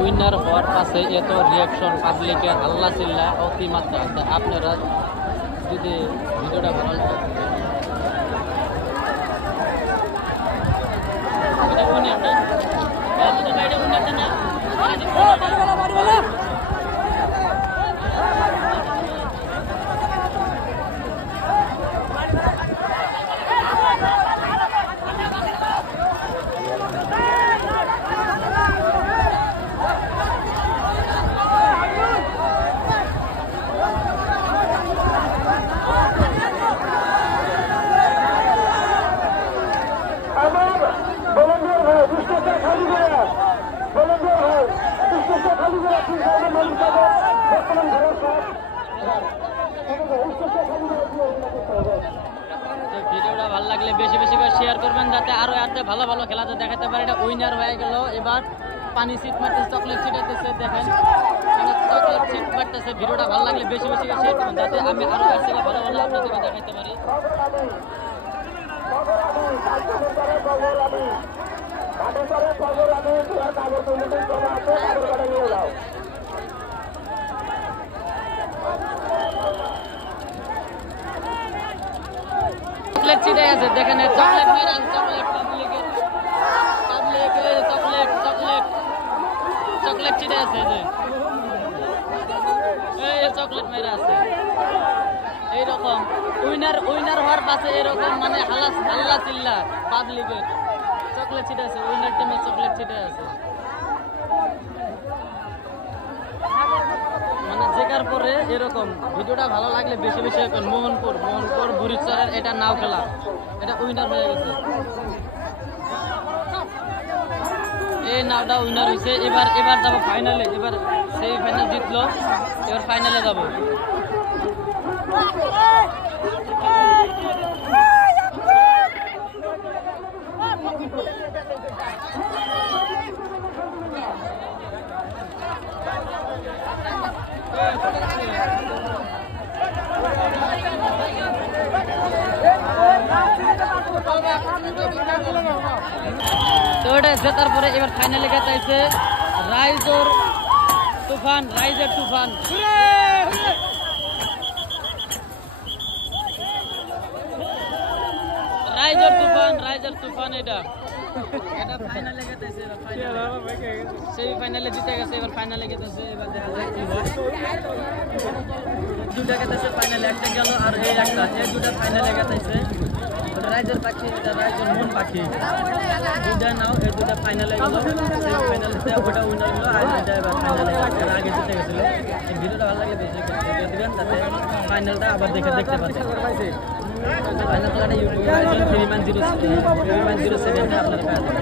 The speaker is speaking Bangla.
উইনার হওয়ার পাশে এত রিয়াকশন পাবলিকের হাল্লা চিল্লা অতিমাত্রা। আপনারা যদি ভিডিওটা ভালো লাগে ভিডিওটা ভালো লাগলে বেশি বেশি করে শেয়ার করবেন যাতে আরো ভালো ভালো খেলাতে দেখাতে পারে। এটা উইনার হয়ে গেল। এবার পানি সিট মারতেছে, চকলেট ছিটাইতেছে, দেখেন চকলেট ছিট মারতেছে। ভিডিওটা ভালো লাগলে বেশি বেশি করে শেয়ার করবেন যাতে আমি আরো ভালো ভালো আপনাদেরকে দেখাতে পারি। চকলেট ছিটাই আছে, দেখেন চকলেট মেরান, চকলেট পাবলিকের চকলেট চকলেট চকলেট ছিটাই আছে, এই চকলেট মেরা আছে। এইরকম উইনার হওয়ার পাশে এরকম মানে হাল্লা চিল্লা পাবলিকের চকলেট ছিটাই আছে। উইনার টিমে চকলেট ছিটাই আছে। মানে জেগার পরে এরকম ভিডিওটা ভালো লাগলে বেশি বেশি এখন মোহনপুর বুড়িচরের এটা নাও খেলা, এটা উইনার হয়ে গেছে। এই নাওটা উইনার হয়েছে। এবার যাবো ফাইনালে। এবার সেই ফাইনাল জিতলো, এবার ফাইনালে যাবো। তো এটা জেতার পরে এবার ফাইনালে গেছে রাইজের তুফান। রাইজের তুফান এটা ফাইনালে গেছে। সেই ফাইনালে জিতে গেছে, এবার ফাইনালে গেছে। এবার দেখা যায় কি হয়। দুটা গেছে ফাইনালে, একটা গেল আর এই একটা, এই দুটা ফাইনালে গেছে। রাইজের পাখি, এটা রাইজের মন পাখি, দুটা নাও, এই দুটা ফাইনালে গেল। সেই ফাইনালে ওটা উইনার হলো, আর এটা এবার ফাইনালে এর আগে জিতে গেছিল। এই ভিডিওটা ভালো লাগলে বেশি করে দিবেন যাতে ফাইনালটা আবার দেখতে পাচ্ছেন। ফাইনাল খেলাটা ইউটিউবে 3 মান 0 7 আপনারা